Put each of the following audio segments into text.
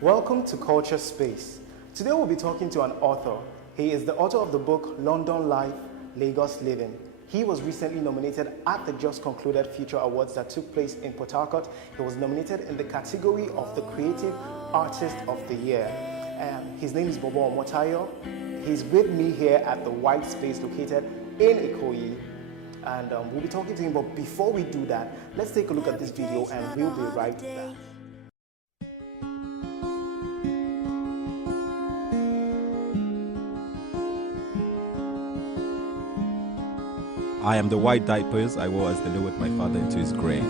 Welcome to Culture Space. Today we'll be talking to an author. He is the author of the book London Life, Lagos Living. He was recently nominated at the just concluded Future Awards that took place in Port Harcourt. He was nominated in the category of the Creative Artist of the Year. His name is Omotayo. He's with me here at the White Space located in Ikoyi. And we'll be talking to him, but before we do that, let's take a look at this video and we'll be right back. I am the white diapers I wore as they lowered my father into his grave.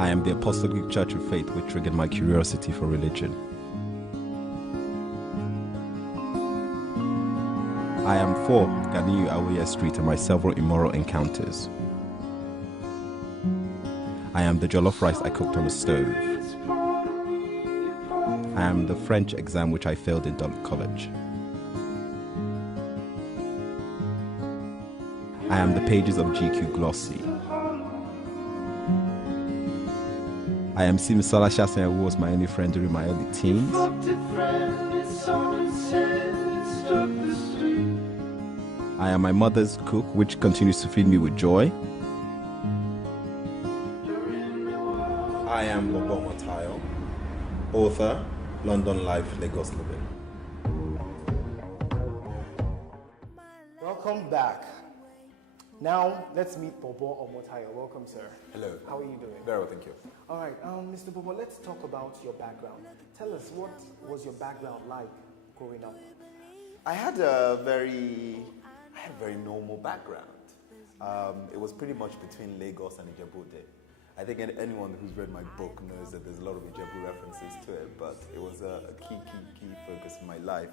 I am the Apostolic Church of Faith which triggered my curiosity for religion. I am 4 Ganiyu Awiya Street and my several immoral encounters. I am the jollof rice I cooked on the stove. I am the French exam which I failed in college. I am the pages of GQ Glossy. I am Simisola Shasen, who was my only friend during my early teens. I am my mother's cook, which continues to feed me with joy. I am Omotayo, author, London Life, Lagos Living. Welcome back. Now, let's meet Bobo Omotayo. Welcome, sir. Hello. How are you doing? Very well, thank you. All right, Mr. Bobo, let's talk about your background. Tell us, what was your background like growing up? I had a very normal background. It was pretty much between Lagos and Ijebu-Ode. I think anyone who's read my book knows that there's a lot of Ijebu references to it, but it was a key focus in my life.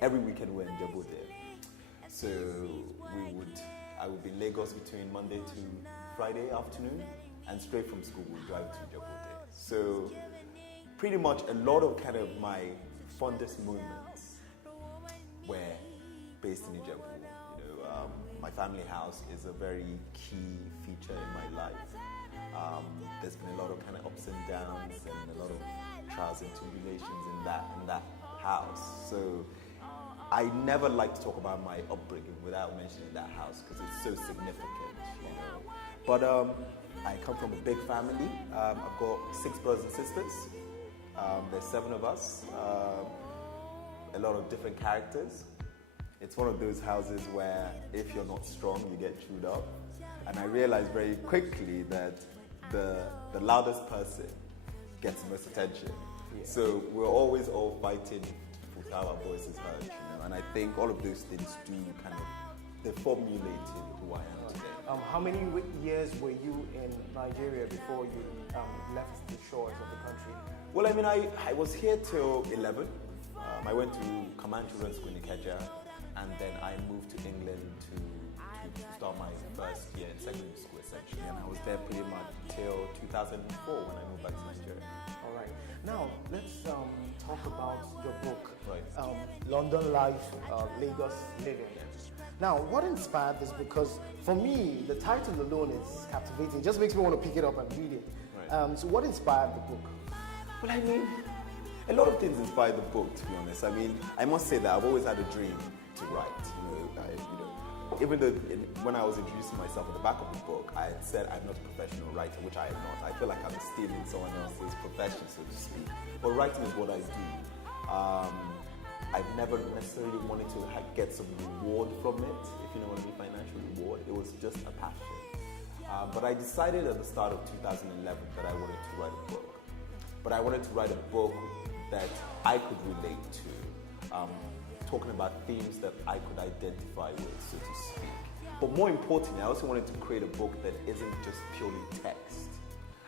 Every weekend we're in Ijebu-Ode. So I would be in Lagos between Monday to Friday afternoon, and straight from school we'd drive to Ijebu-Ode. So pretty much a lot of kind of my fondest moments were based in Ijebu. My family house is a very key feature in my life. There's been a lot of kind of ups and downs and a lot of trials and tribulations in that house. So I never like to talk about my upbringing without mentioning that house because it's so significant, But I come from a big family. I've got 6 brothers and sisters. There's 7 of us. A lot of different characters. It's one of those houses where if you're not strong, you get chewed up. And I realized very quickly that the loudest person gets most attention. Yeah. So we're always all fighting to have our voices heard, And I think all of those things do they formulated who I am today. How many years were you in Nigeria before you left the shores of the country? Well, I mean, I was here till 11. I went to Command Children's School in Ikeja. And then I moved to England to start my first year in secondary school, essentially. And I was there pretty much till 2004 when I moved back to Nigeria. All right. Now, let's talk about your book, right. London Life, Lagos Living. Now, what inspired this? Because for me, the title alone is captivating. It just makes me want to pick it up and read it. Right. So what inspired the book? Well, I mean, a lot of things inspired the book, to be honest. I mean, I must say that I've always had a dream to write. Even though when I was introducing myself at the back of the book, I had said I'm not a professional writer, which I am not. I feel like I'm stealing someone else's profession, so to speak. But writing is what I do. I've never necessarily wanted to get some reward from it, if you know what I mean, financial reward. It was just a passion. But I decided at the start of 2011 that I wanted to write a book. But I wanted to write a book that I could relate to. Talking about themes that I could identify with, so to speak. But more importantly, I also wanted to create a book that isn't just purely text.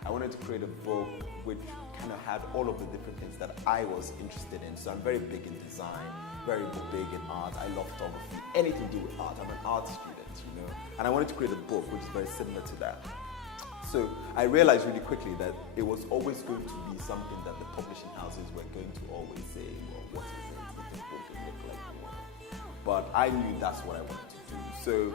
I wanted to create a book which kind of had all of the different things that I was interested in. So I'm very big in design, very big in art. I love photography, anything to do with art. I'm an art student, And I wanted to create a book which is very similar to that. So I realized really quickly that it was always going to be something that the publishing houses were going to always say, well, what is it? It's a book, it look like one. but I knew that's what I wanted to do. So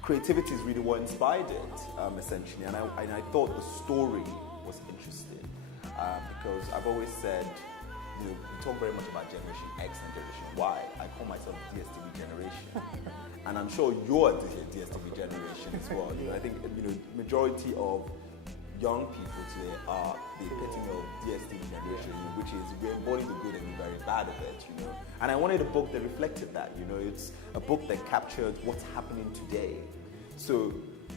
creativity is really what inspired it, essentially, and I thought the story was interesting because I've always said, we talk very much about Generation X and Generation Y. I call myself DSTV generation, and I'm sure you're a DSTV generation as well. I think majority of young people today are the epitome of DSTV generation, which is we embody the good and the very bad of it. And I wanted a book that reflected that. It's a book that captured what's happening today. So,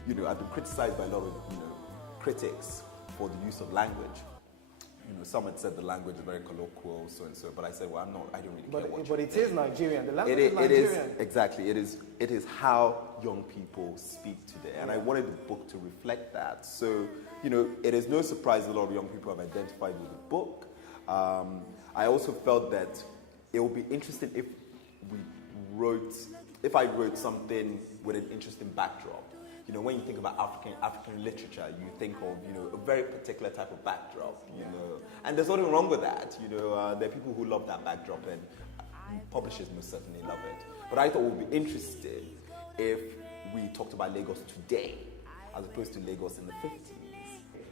I've been criticized by a lot of critics for the use of language. Some had said the language is very colloquial, so and so, but I said, well, I don't really care what. But it is Nigerian. The language is Nigerian. Exactly. It is how young people speak today, and I wanted the book to reflect that. So, it is no surprise a lot of young people have identified with the book. I also felt that it would be interesting if I wrote something with an interesting backdrop. When you think about African literature, you think of a very particular type of backdrop. And there's nothing wrong with that. There are people who love that backdrop, and publishers most certainly love it. But I thought it would be interesting if we talked about Lagos today, as opposed to Lagos in the 50s.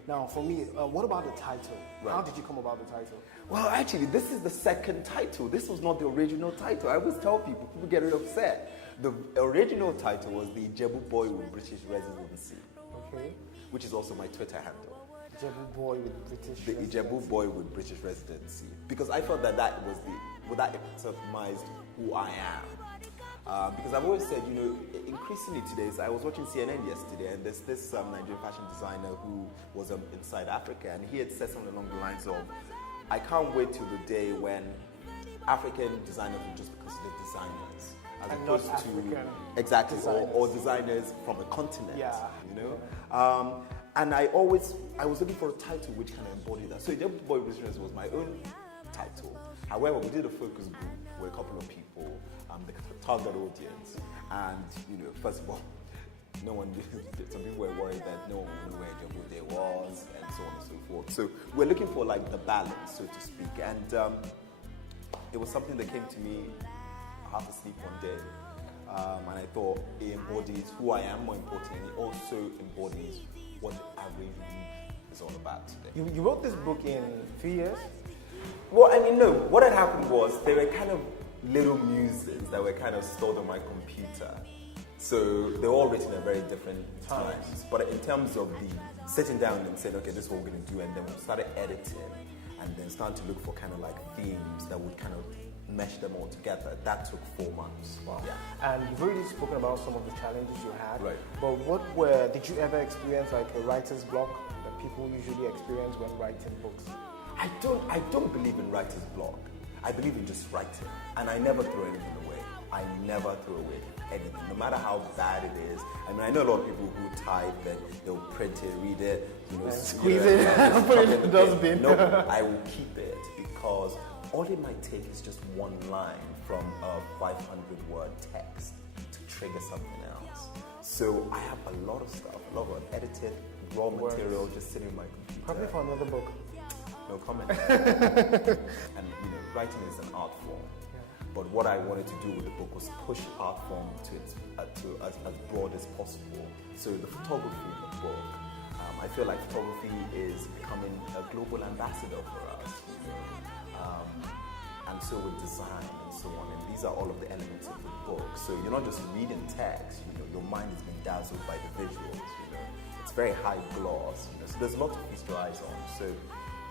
Now, for me, what about the title? Right. How did you come about the title? Well, actually, this is the second title. This was not the original title. I always tell people get really upset. The original title was The Ijebu Boy with British Residency. Okay. Which is also my Twitter handle. Ijebu Boy with British The Residency. Ijebu Boy with British Residency. Because I felt that that epitomized who I am. Because I've always said, increasingly today, so I was watching CNN yesterday, and there's this Nigerian fashion designer who was inside Africa, and he had said something along the lines of, I can't wait till the day when African designers will just be considered designers. As and opposed not to African exactly designers. or designers from the continent. Yeah. And I was looking for a title which kind of embodied that. So Ijebu Boy Business was my own title. However, we did a focus group with a couple of people, the target audience, and first of all, no one. Some people were worried that no one would know where Ijebu Day was, and so on and so forth. So we're looking for like the balance, so to speak, and it was something that came to me half asleep one day, and I thought it embodies who I am, more importantly, it also embodies what the average youth is all about today. You wrote this book in 3 years? Well, what had happened was there were kind of little musings that were kind of stored on my computer. So they were all written at very different times. But in terms of the sitting down and saying, okay, this is what we're going to do, and then we started editing, and then starting to look for kind of like themes that would kind of mesh them all together. That took 4 months. Wow. Yeah. And you've already spoken about some of the challenges you had. Right. But did you ever experience like a writer's block that people usually experience when writing books? I don't believe in writer's block. I believe in just writing. And I never throw anything away. I never throw away anything, no matter how bad it is. I know a lot of people who type and they'll print it, read it, squeeze it, put it in the dustbin. No, I will keep it because all it might take is just one line from a 500-word text to trigger something else. So I have a lot of stuff, a lot of edited raw material just sitting in my computer. Probably for another book. No comment. And writing is an art form. But what I wanted to do with the book was push art form to as broad as possible. So the photography in the book, I feel like photography is becoming a global ambassador for us. And so with design and so on. And these are all of the elements of the book. So you're not just reading text, your mind is being dazzled by the visuals, It's very high gloss, So there's a lot to feast your eyes on. So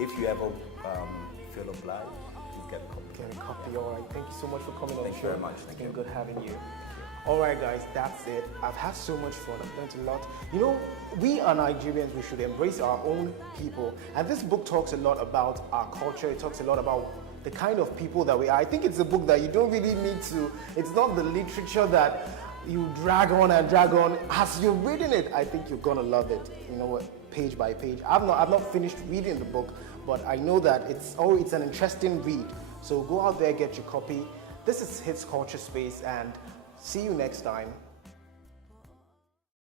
if you ever feel obliged, please get a copy. Get a copy, all right. Thank you so much for coming on the show. Thank you very much. It's been good having you. All right, guys, that's it. I've had so much fun. I've learned a lot. We are Nigerians. We should embrace our own people. And this book talks a lot about our culture. It talks a lot about the kind of people that we are. I think it's a book that you don't really need to, it's not the literature that you drag on and drag on. As you're reading it, I think you're going to love it. Page by page. I've not finished reading the book, but I know that it's an interesting read. So go out there, get your copy. This is HITz Culture Space, and see you next time.